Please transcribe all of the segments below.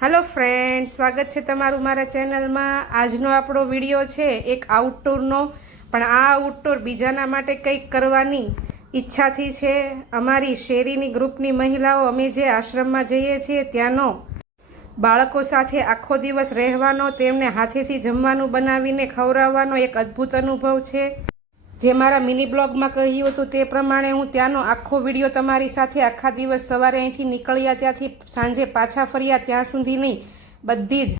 હાલો friend સ્વાગત છે તમારું મારા ચેનલમાં. આજનો આપણો વીડિયો છે એક આઉટડોરનો પણ આ આઉટડોર બીજાના માટે કંઈક કરવાની ઈચ્છાથી છે. અમારી શેરીની ગ્રુપની મહિલાઓ અમે જે આશ્રમમાં જઈએ છીએ ત્યાંનો. બાળકો સાથે આખો દિવસ રહેવાનો, તેમને હાથેથી જમવાનું બનાવીને ખવડાવવાનો એક અદ્ભુત અનુભવ છે. જે મારા મિની બ્લોગમાં કહ્યું હતું તે પ્રમાણે હું ત્યાંનો આખો વીડિયો તમારી સાથે આખા દિવસ સવારે અહીંથી નીકળ્યા ત્યાંથી સાંજે પાછા ફર્યા ત્યાં સુધી નહીં. બધી જ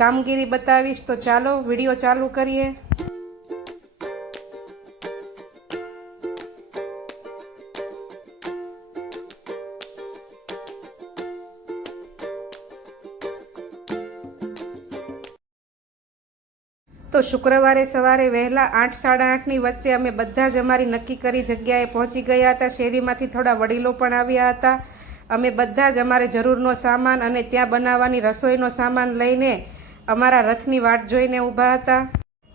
કામગીરી બતાવીશ. તો ચાલો, વીડિયો ચાલુ કરીએ. શુક્રવારે સવારે વહેલા આઠ, સાડા આઠની વચ્ચે અમે બધા જ અમારી નક્કી કરી જગ્યાએ પહોંચી ગયા હતા. શેરીમાંથી થોડા વડીલો પણ આવ્યા હતા. અમે બધા જ અમારે જરૂરનો સામાન અને ત્યાં બનાવવાની રસોઈનો સામાન લઈને અમારા રથની વાટ જોઈને ઊભા હતા.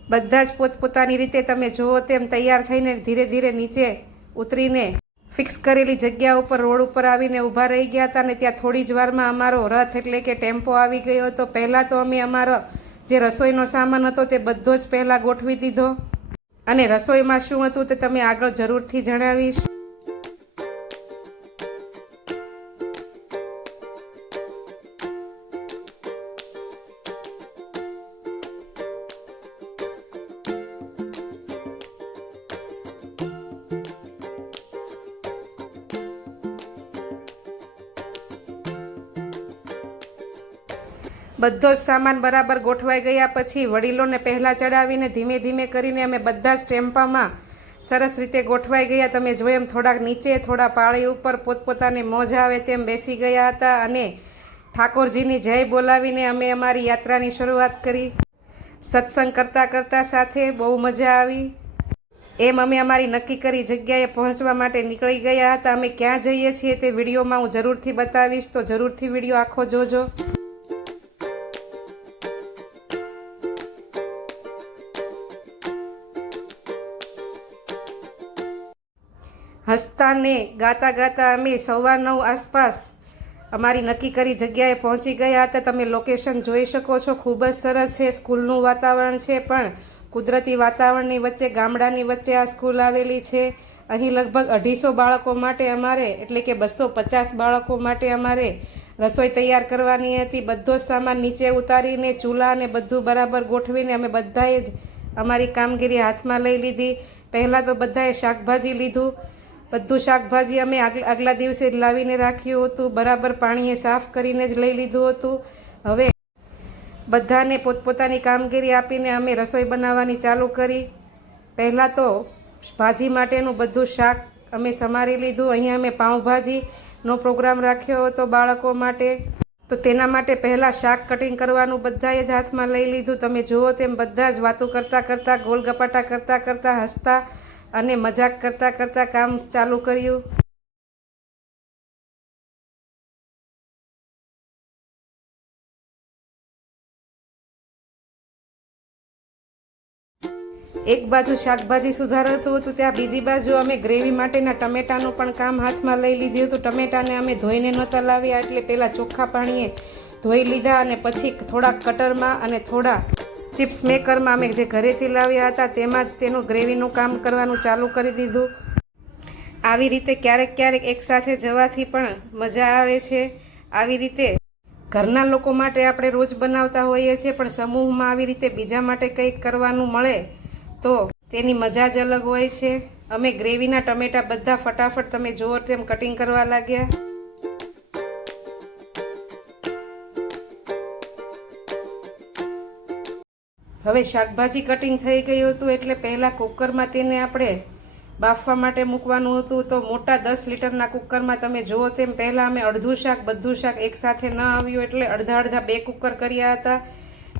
બધા જ પોતપોતાની રીતે તમે જુઓ તેમ તૈયાર થઈને ધીરે ધીરે નીચે ઉતરીને ફિક્સ કરેલી જગ્યા ઉપર, રોડ ઉપર આવીને ઊભા રહી ગયા હતા અને ત્યાં થોડી જ વારમાં અમારો રથ એટલે કે ટેમ્પો આવી ગયો હતો. પહેલાં તો અમે અમારો જે રસોઈનો સામાન હતો તે બધો જ પહેલાં ગોઠવી દીધો. અને રસોઈમાં શું હતું તે તમે આગળ જરૂરથી જણાવીશ. બધો જ સામાન બરાબર ગોઠવાઈ ગયા પછી વડીલોને પહેલાં ચડાવીને ધીમે ધીમે કરીને અમે બધા જ ટેમ્પામાં સરસ રીતે ગોઠવાઈ ગયા. તમે જો એમ થોડાક નીચે, થોડા પાળી ઉપર પોતપોતાને મોજ આવે તેમ બેસી ગયા હતા અને ઠાકોરજીની જય બોલાવીને અમે અમારી યાત્રાની શરૂઆત કરી. સત્સંગ કરતાં કરતાં સાથે બહુ મજા આવી. એમ અમે અમારી નક્કી કરી જગ્યાએ પહોંચવા માટે નીકળી ગયા હતા. અમે ક્યાં જઈએ છીએ તે વિડીયોમાં હું જરૂરથી બતાવીશ. તો જરૂરથી વીડિયો આખો જોજો. હસતા ને ગાતા ગાતા અમે સવા નવ આસપાસ અમારી નક્કી કરી જગ્યાએ પહોંચી ગયા હતા. તમે લોકેશન જોઈ શકો છો. ખૂબ જ સરસ છે. સ્કૂલનું વાતાવરણ છે પણ કુદરતી વાતાવરણની વચ્ચે, ગામડાની વચ્ચે આ સ્કૂલ આવેલી છે. અહીં લગભગ અઢીસો બાળકો માટે અમારે, એટલે કે બસો પચાસ બાળકો માટે અમારે રસોઈ તૈયાર કરવાની હતી. બધો જ સામાન નીચે ઉતારીને, ચૂલા અને બધું બરાબર ગોઠવીને અમે બધાએ જ અમારી કામગીરી હાથમાં લઈ લીધી. પહેલાં તો બધાએ શાકભાજી લીધું. બધું શાકભાજી અમે આગલા દિવસે લાવીને રાખ્યું હતું. બરાબર પાણીએ સાફ કરીને જ લઈ લીધું હતું. હવે બધાને પોતપોતાની કામગીરી આપીને અમે રસોઈ બનાવવાની ચાલુ કરી. પહેલાં તો ભાજી માટેનું બધું શાક અમે સમારી લીધું. અહીંયા અમે પાઉંભાજીનો પ્રોગ્રામ રાખ્યો હતો બાળકો માટે. તો તેના માટે પહેલાં શાક કટિંગ કરવાનું બધાએ જ હાથમાં લઈ લીધું. તમે જુઓ તેમ બધા જ વાતો કરતાં કરતાં ગોલગપાટા કરતાં કરતાં હસતા. અને મજાક કરતાં કરતાં કામ ચાલુ કર્યું. એક બાજુ શાકભાજી સુધારતું હતું ત્યાં બીજી બાજુ અમે ગ્રેવી માટેના ટમેટાનું પણ કામ હાથમાં લઈ લીધું હતું. ટમેટાને અમે ધોઈને નહોતા લાવ્યા એટલે પહેલાં ચોખ્ખા પાણીએ ધોઈ લીધા અને પછી થોડાક કટરમાં અને થોડા ચિપ્સ મેકરમાં અમે જે ઘરેથી લાવ્યા હતા તેમાં જ તેનું ગ્રેવીનું કામ કરવાનું ચાલુ કરી દીધું. આવી રીતે ક્યારેક ક્યારેક એકસાથે જવાથી પણ મજા આવે છે. આવી રીતે ઘરના લોકો માટે આપણે રોજ બનાવતા હોઈએ છીએ, પણ સમૂહમાં આવી રીતે બીજા માટે કંઈક કરવાનું મળે તો તેની મજા જ અલગ હોય છે. અમે ગ્રેવીના ટમેટા બધા ફટાફટ તમે જુઓ તેમ કટિંગ કરવા લાગ્યા. હવે શાકભાજી કટિંગ થઈ ગયું હતું એટલે પહેલાં કુકરમાં તેને આપણે બાફવા માટે મૂકવાનું હતું તો મોટા દસ લીટરના કુકરમાં તમે જુઓ તેમ પહેલાં અમે અડધું શાક, બધું શાક એકસાથે ન આવ્યું એટલે અડધા અડધા બે કુકર કર્યા હતા.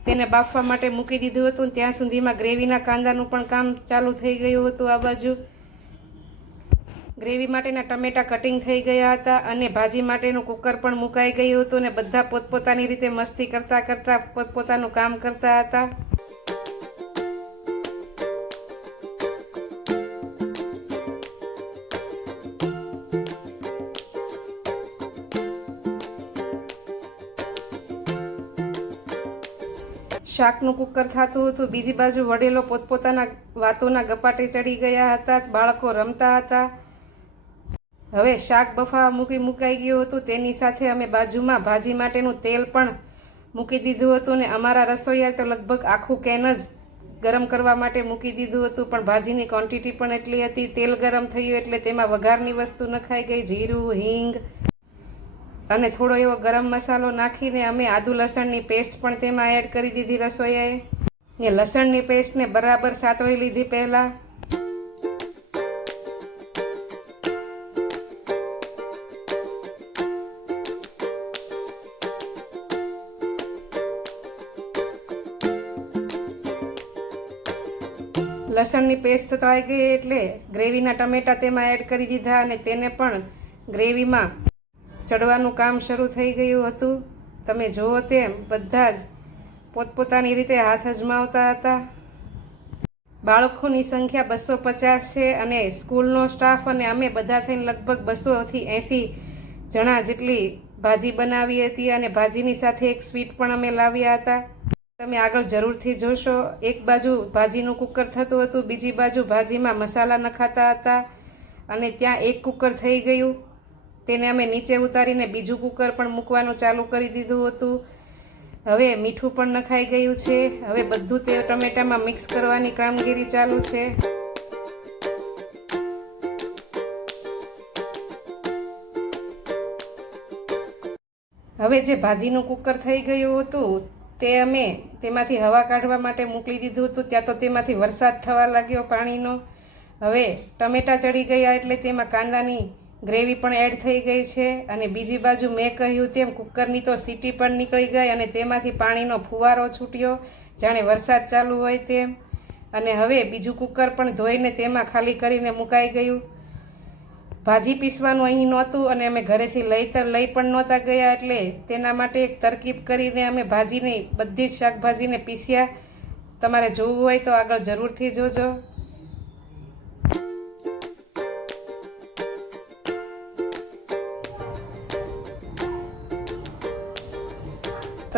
તેને બાફવા માટે મૂકી દીધું હતું ત્યાં સુધીમાં ગ્રેવીના કાંદાનું પણ કામ ચાલુ થઈ ગયું હતું આ બાજુ. ગ્રેવી માટેના ટમેટા કટિંગ થઈ ગયા હતા અને ભાજી માટેનું કુકર પણ મુકાઈ ગયું હતું અને બધા પોતપોતાની રીતે મસ્તી કરતાં કરતાં પોતપોતાનું કામ કરતા હતા. શાકનું કુકર થતું હતું. બીજી બાજુ વડીલો પોતપોતાના વાતોના ગપાટે ચડી ગયા હતા. બાળકો રમતા હતા. હવે શાક બફાવા મૂકી મુકાઈ ગયું હતું. તેની સાથે અમે બાજુમાં ભાજી માટેનું તેલ પણ મૂકી દીધું હતું ને અમારા રસોઈયા તો લગભગ આખું કેન જ ગરમ કરવા માટે મૂકી દીધું હતું. પણ ભાજીની ક્વોન્ટિટી પણ એટલી હતી. તેલ ગરમ થયું એટલે તેમાં વઘારની વસ્તુ નખાઈ ગઈ. જીરું, હિંગ અને થોડો એવો ગરમ મસાલો નાખીને અમે આદુ લસણની પેસ્ટ પણ તેમાં એડ કરી દીધી રસોઈયાએ. ને લસણની પેસ્ટને બરાબર સાતળી લીધી પહેલાં. લસણની પેસ્ટ સતળાઈ ગઈ એટલે ગ્રેવીના ટમેટા તેમાં એડ કરી દીધા અને તેને પણ ગ્રેવીમાં ચડવાનું કામ શરૂ થઈ ગયું હતું. તમે જુઓ તેમ બધા જ પોતપોતાની રીતે હાથ અજમાવતા હતા. બાળકોની સંખ્યા બસો પચાસ છે અને સ્કૂલનો સ્ટાફ અને અમે બધા થઈને લગભગ બસોથી એંસી જણા જેટલી ભાજી બનાવી હતી અને ભાજીની સાથે એક સ્વીટ પણ અમે લાવ્યા હતા. તમે આગળ જરૂરથી જોશો, એક બાજુ ભાજીનું કુકર થતું હતું, બીજી બાજુ ભાજીમાં મસાલા નખાતા હતા અને ત્યાં એક કુકર થઈ ગયું. તેને અમે નીચે ઉતારીને બીજું કુકર પણ મૂકવાનું ચાલુ કરી દીધું હતું. હવે મીઠું પણ નખાઈ ગયું છે. હવે બધું તે ટમેટામાં મિક્સ કરવાની કામગીરી ચાલુ છે. હવે જે ભાજીનું કુકર થઈ ગયું હતું, તે અમે તેમાંથી હવા કાઢવા માટે મોકલી દીધું હતું. ત્યાં તો તેમાંથી વરસાદ થવા લાગ્યો પાણીનો. હવે ટમેટા ચડી ગયા એટલે તેમાં કાંદાની ગ્રેવી પણ એડ થઈ ગઈ છે અને બીજી બાજુ મેં કહ્યું તેમ કુકરની તો સીટી પણ નીકળી ગઈ અને તેમાંથી પાણીનો ફુવારો છૂટ્યો, જાણે વરસાદ ચાલુ હોય તેમ. અને હવે બીજું કુકર પણ ધોઈને તેમાં ખાલી કરીને મુકાઈ ગયું. ભાજી પીસવાનું અહીં નહોતું અને અમે ઘરેથી લઈ લઈ પણ નહોતા ગયા એટલે તેના માટે એક તરકીબ કરીને અમે ભાજીની બધી જ શાકભાજીને પીસ્યા. તમારે જોવું હોય તો આગળ જરૂરથી જોજો.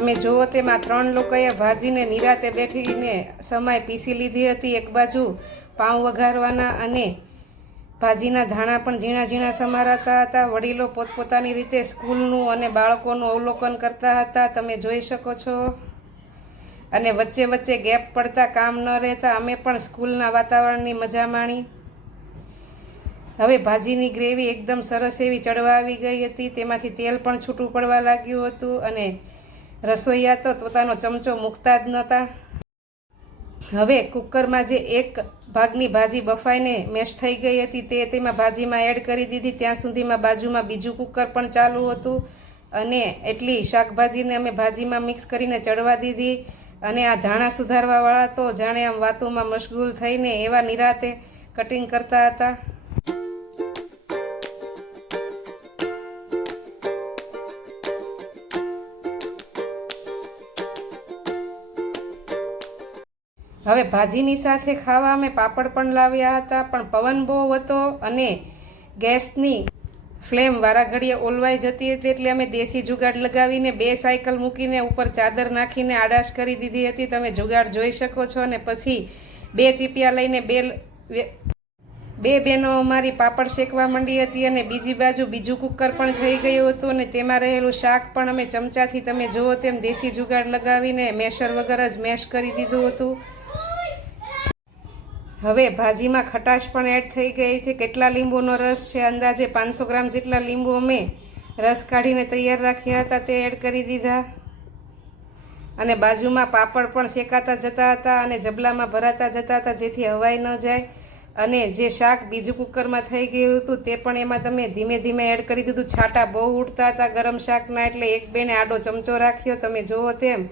તમે જુઓ તેમાં ત્રણ લોકોએ ભાજીને નિરાતે બેઠીને સમય પીસી લીધી હતી. એક બાજુ પાઉં વઘારવાના અને ભાજીના ધાણા પણ ઝીણા ઝીણા સમારાતા હતા. વડીલો પોતપોતાની રીતે સ્કૂલનું અને બાળકોનું અવલોકન કરતા હતા. તમે જોઈ શકો છો. અને વચ્ચે વચ્ચે ગેપ પડતા કામ ન રહેતા અમે પણ સ્કૂલના વાતાવરણની મજા માણી. હવે ભાજીની ગ્રેવી એકદમ સરસ એવી ચડવા આવી ગઈ હતી. તેમાંથી તેલ પણ છૂટું પડવા લાગ્યું હતું અને રસોઈયા તો પોતાનો ચમચો મૂકતા જ નહોતા. હવે કુકરમાં જે એક ભાગની ભાજી બફાઈને મેશ થઈ ગઈ હતી તે તેમાં ભાજીમાં એડ કરી દીધી. ત્યાં સુધીમાં બાજુમાં બીજું કુકર પણ ચાલુ હતું અને એટલી શાકભાજીને અમે ભાજીમાં મિક્સ કરીને ચડવા દીધી અને આ ધાણા સુધારવાવાળા તો જાણે આમ વાતોમાં મશગુલ થઈને એવા નિરાતે કટિંગ કરતા હતા. હવે ભાજીની સાથે ખાવા અમે પાપડ પણ લાવ્યા હતા, પણ પવન બહુ હતો અને ગેસની ફ્લેમ વારાઘડીએ ઓલવાઈ જતી હતી એટલે અમે દેશી જુગાડ લગાવીને બે સાયકલ મૂકીને ઉપર ચાદર નાખીને આડાશ કરી દીધી હતી. તમે જુગાડ જોઈ શકો છો અને પછી બે ચીપિયા લઈને બે બે બહેનો અમારી પાપડ શેકવા માંડી હતી અને બીજી બાજુ બીજું કુકર પણ થઈ ગયું હતું અને તેમાં રહેલું શાક પણ અમે ચમચાથી તમે જુઓ તેમ દેશી જુગાડ લગાવીને મેશર વગર જ મેશ કરી દીધું હતું. હવે ભાજીમાં ખટાશ પણ એડ થઈ ગઈ છે. કેટલા લીંબુનો રસ છે? અંદાજે પાંચસો ગ્રામ જેટલા લીંબુ અમે રસ કાઢીને તૈયાર રાખ્યા હતા, તે એડ કરી દીધા. અને બાજુમાં પાપડ પણ શેકાતા જતા હતા અને જબલામાં ભરાતા જતા હતા, જેથી હવાઈ ન જાય. અને જે શાક બીજું કુકરમાં થઈ ગયું હતું, તે પણ એમાં તમે ધીમે ધીમે એડ કરી દીધું. છાટા બહુ ઉડતા હતા ગરમ શાકના, એટલે એક બેને આડો ચમચો રાખ્યો. તમે જુઓ તેમ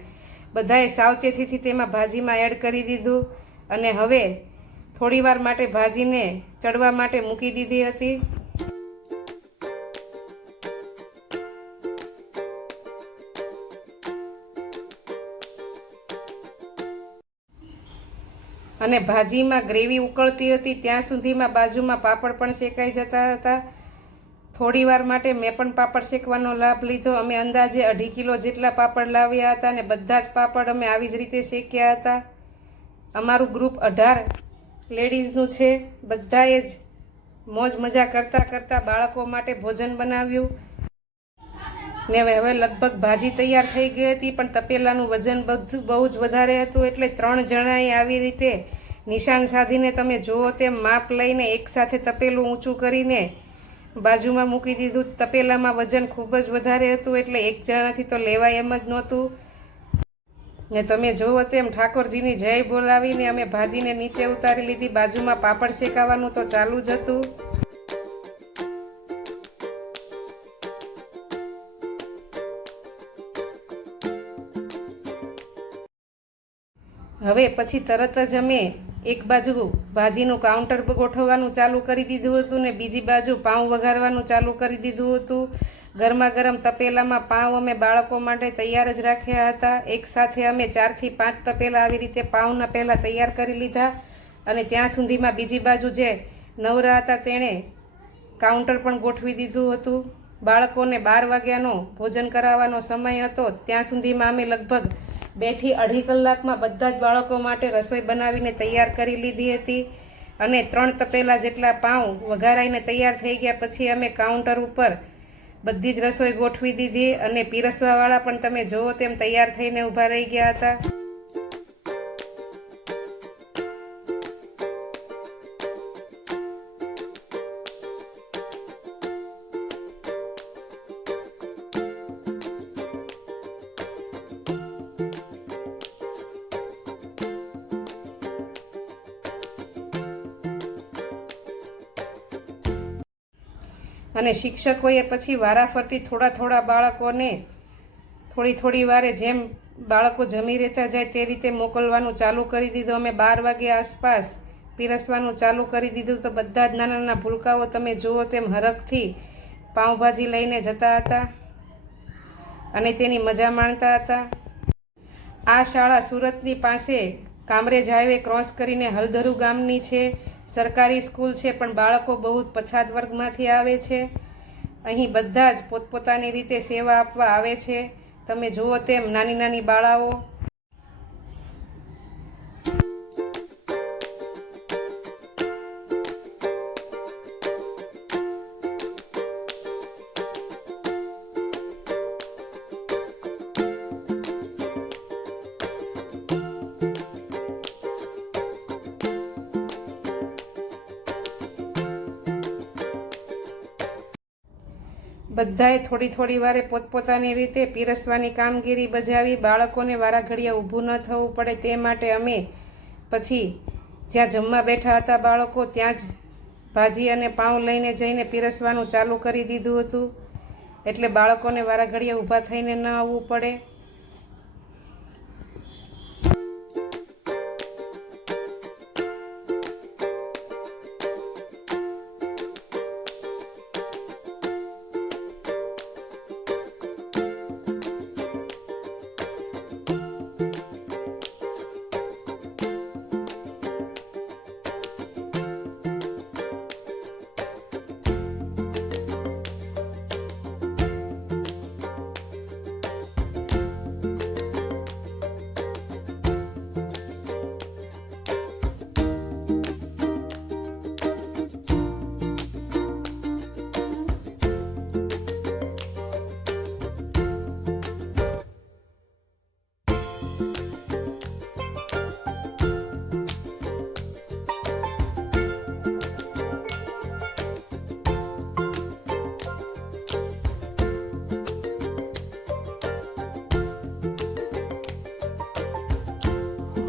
બધાએ સાવચેતીથી તેમાં ભાજીમાં એડ કરી દીધું. અને હવે થોડીવાર માટે ભાજીને ચડવા માટે મૂકી દીધી હતી. અને ભાજીમાં ગ્રેવી ઉકળતી હતી, ત્યાં સુધીમાં બાજુમાં પાપડ પણ શેકાઈ જતા હતા. થોડી વાર માટે મેં પણ પાપડ શેકવાનો લાભ લીધો. અમે અંદાજે અઢી કિલો જેટલા પાપડ લાવ્યા હતા અને બધા જ પાપડ અમે આવી જ રીતે શેક્યા હતા. અમારું ગ્રુપ અઢાર લેડીઝનું છે, બધાએ જ મોજ મજા કરતાં કરતાં બાળકો માટે ભોજન બનાવ્યું. ને હવે હવે લગભગ ભાજી તૈયાર થઈ ગઈ હતી, પણ તપેલાનું વજન બધું બહુ જ વધારે હતું, એટલે ત્રણ જણાએ આવી રીતે નિશાન સાધીને તમે જુઓ તેમ માપ લઈને એકસાથે તપેલું ઊંચું કરીને બાજુમાં મૂકી દીધું. તપેલામાં વજન ખૂબ જ વધારે હતું, એટલે એક જણાથી તો લેવાય એમ જ નહોતું. ને તમે જુઓ તેમ ઠાકોરજીની જય બોલાવીને અમે ભાજીને નીચે ઉતારી લીધી, બાજુમાં પાપડ શેકાવાનું તો ચાલુ જ હતું. હવે પછી તરત જ અમે એક બાજુ ભાજીનું કાઉન્ટર ગોઠવવાનું ચાલુ કરી દીધું હતું ને બીજી બાજુ પાઉં વઘારવાનું ચાલુ કરી દીધું હતું. ગરમા ગરમ તપેલામાં પાઉં અમે બાળકો માટે તૈયાર જ રાખ્યા હતા. એક સાથે અમે ચારથી પાંચ તપેલા આવી રીતે પાઉંના પહેલાં તૈયાર કરી લીધા અને ત્યાં સુધીમાં બીજી બાજુ જે નવરા હતા તેણે કાઉન્ટર પણ ગોઠવી દીધું હતું. બાળકોને બાર વાગ્યાનો ભોજન કરાવવાનો સમય હતો. ત્યાં સુધીમાં અમે લગભગ બેથી અઢી કલાકમાં બધા જ બાળકો માટે રસોઈ બનાવીને તૈયાર કરી લીધી હતી અને ત્રણ તપેલા જેટલા પાઉં વઘારાઈને તૈયાર થઈ ગયા. પછી અમે કાઉન્ટર ઉપર બધી જ રસોઈ ગોઠવી દીધી અને પીરસવાવાળા પણ તમે જુઓ તેમ તૈયાર થઈને ઊભા રહી ગયા હતા. શિક્ષકોએ પછી વારાફરતી થોડા થોડા બાળકોને થોડી થોડી વારે જેમ બાળકો જમી રહેતા જાય તે રીતે મોકલવાનું ચાલુ કરી દીધું. અમે બાર વાગ્યા આસપાસ પીરસવાનું ચાલુ કરી દીધું તો બધા જ નાના નાના ભૂલકાઓ તમે જુઓ તેમ હરખથી પાઉંભાજી લઈને જતા હતા અને તેની મજા માણતા હતા. આ શાળા સુરતની પાસે કામરેજ હાઈવે ક્રોસ કરીને હલધરુ ગામની છે. સરકારી સ્કૂલ છે પણ બાળકો બહુ જ પછાત વર્ગમાંથી આવે છે. અહીં બધા જ પોતપોતાની રીતે સેવા આપવા આવે છે. તમે જુઓ તેમ નાની નાની બાળાઓ બધાએ થોડી થોડી વારે પોતપોતાની રીતે પીરસવાની કામગીરી બજાવી બાળકોને વારાઘડિયા ઊભું ન થવું પડે તે માટે અમે પછી જ્યાં જમવા બેઠા હતા બાળકો ત્યાં જ ભાજી અને પાઉં લઈને જઈને પીરસવાનું ચાલુ કરી દીધું હતું. એટલે બાળકોને વારાઘડિયા ઊભા થઈને ન આવવું પડે.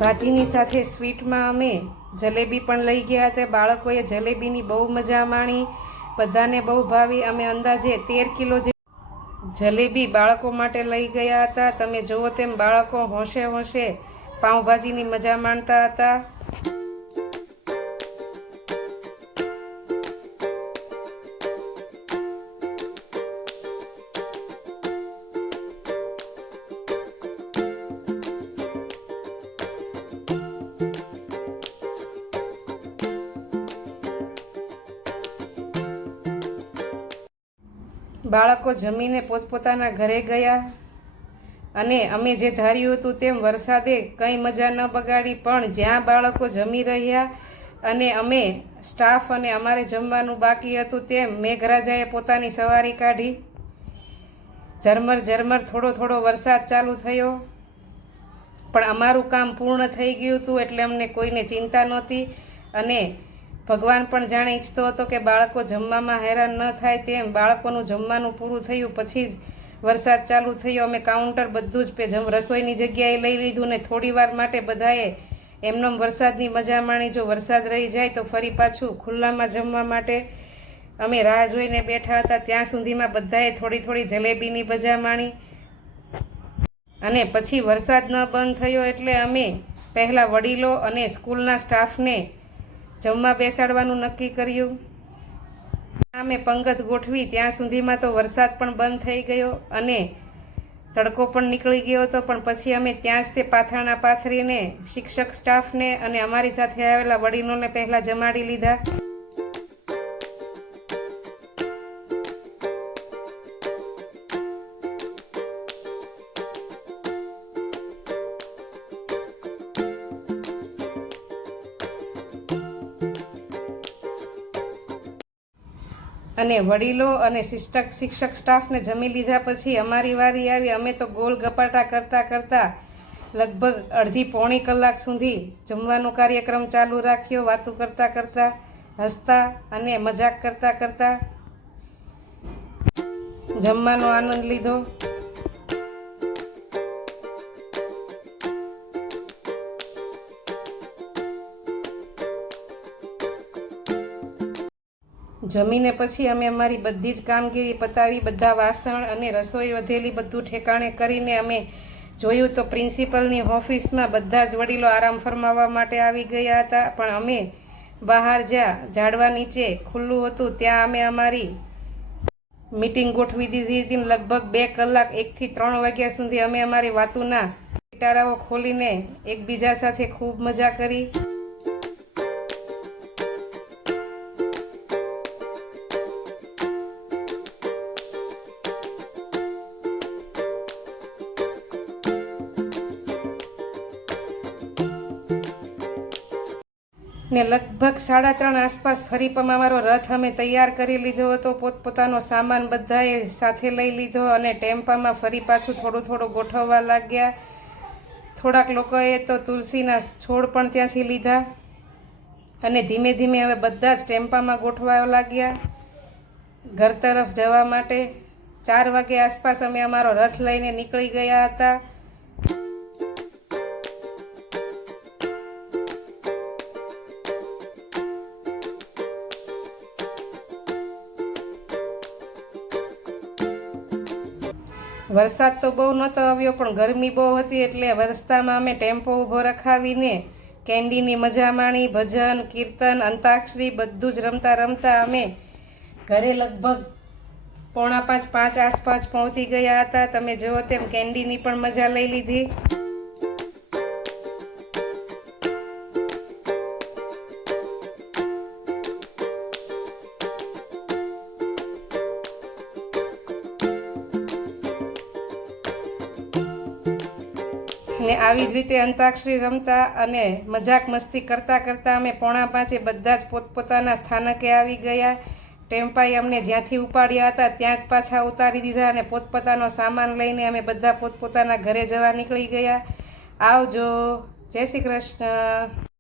ભાજીની સાથે સ્વીટમાં અમે જલેબી પણ લઈ ગયા હતા. બાળકોએ જલેબીની બહુ મજા માણી. બધાને બહુ ભાવી. અમે અંદાજે તેર કિલો જે જલેબી બાળકો માટે લઈ ગયા હતા. તમે જુઓ તેમ બાળકો હોંશે હોંશે પાઉંભાજીની મજા માણતા હતા. બાળકો જમીને પોતપોતાના ઘરે ગયા અને અમે જે ધાર્યું હતું તેમ વરસાદે કંઈ મજા ન બગાડી, પણ જ્યાં બાળકો જમી રહ્યા અને અમે સ્ટાફ અને અમારે જમવાનું બાકી હતું તેમ મેઘરાજાએ પોતાની સવારી કાઢી. ઝરમર ઝરમર, થોડો થોડો વરસાદ ચાલુ થયો. પણ અમારું કામ પૂર્ણ થઈ ગયું હતું એટલે અમને કોઈને ચિંતા નહોતી અને ભગવાન પણ જાણે ઈચ્છતો હતો કે બાળકો જમવામાં હેરાન ન થાય તેમ બાળકોનું જમવાનું પૂરું થયું, પછી જ વરસાદ ચાલુ થયો. અમે કાઉન્ટર બધું જ પે રસોઈની જગ્યાએ લઈ લીધું ને થોડી વાર માટે બધાએ એમનેમ વરસાદની મજા માણી. જો વરસાદ રહી જાય તો ફરી પાછું ખુલ્લામાં જમવા માટે અમે રાહ જોઈને બેઠા હતા. ત્યાં સુધીમાં બધાએ થોડી થોડી જલેબીની મજા માણી. અને પછી વરસાદ ન બંધ થયો એટલે અમે પહેલાં વડીલો અને સ્કૂલના સ્ટાફને જમવા બેસાડવાનું નક્કી કર્યું. અમે પંગત ગોઠવી ત્યાં સુધીમાં તો વરસાદ પણ બંધ થઈ ગયો અને તડકો પણ નીકળી ગયો હતો, પણ પછી અમે ત્યાં જ તે પાથરણા પાથરીને શિક્ષક સ્ટાફને અને અમારી સાથે આવેલા વડીલોને પહેલાં જમાડી લીધા. અને વડીલો અને શિક્ષક શિક્ષક સ્ટાફને જમી લીધા પછી અમારી વારી આવી. અમે તો ગોલ ગપાટા કરતા કરતા લગભગ અડધી પોણી કલાક સુધી જમવાનો કાર્યક્રમ ચાલુ રાખ્યો. વાતો કરતા કરતા હસતા અને મજાક કરતા કરતા જમવાનો આનંદ લીધો. જમીને પછી અમે અમારી બધી જ કામગીરી પતાવી, બધા વાસણ અને રસોઈ વધેલી બધું ઠેકાણે કરીને અમે જોયું તો પ્રિન્સિપલની ઓફિસમાં બધા જ વડીલો આરામ ફરમાવવા માટે આવી ગયા હતા. પણ અમે બહાર જ્યાં ઝાડવા નીચે ખુલ્લું હતું, ત્યાં અમે અમારી મીટિંગ ગોઠવી દીધી હતી લગભગ બે કલાક એકથી ત્રણ વાગ્યા સુધી અમે અમારી વાતુના પિટારાઓ ખોલીને એકબીજા સાથે ખૂબ મજા કરી. લગભગ સાડા ત્રણ આસપાસ ફરી પણ અમારો રથ અમે તૈયાર કરી લીધો હતો. પોતપોતાનો સામાન બધાએ સાથે લઈ લીધો અને ટેમ્પામાં ફરી પાછું થોડું થોડું ગોઠવવા લાગ્યા. થોડાક લોકોએ તો તુલસીના છોડ પણ ત્યાંથી લીધા અને ધીમે ધીમે હવે બધા જ ટેમ્પામાં ગોઠવા લાગ્યા ઘર તરફ જવા માટે. ચાર વાગે આસપાસ અમે અમારો રથ લઈને નીકળી ગયા હતા. વરસાદ તો બહુ નહોતો આવ્યો, પણ ગરમી બહુ હતી એટલે રસ્તામાં અમે ટેમ્પો ઊભો રખાવીને કેન્ડીની મજા માણી, ભજન, કીર્તન, અંતાક્ષરી બધું જ રમતા રમતા અમે ઘરે લગભગ પોણા પાંચ પાંચ આસપાસ પહોંચી ગયા હતા. તમે જુઓ તેમ કેન્ડીની પણ મજા લઈ લીધી. આવી જ રીતે અંતાક્ષરી રમતા અને મજાક મસ્તી કરતા કરતા અમે પોણા પાંચે બધા જ પોતપોતાના સ્થાનકે આવી ગયા. ટેમ્પાએ અમને જ્યાંથી ઉપાડ્યા હતા ત્યાં જ પાછા ઉતારી દીધા અને પોતપોતાનો સામાન લઈને અમે બધા પોતપોતાના ઘરે જવા નીકળી ગયા. આવજો. જય શ્રી કૃષ્ણ.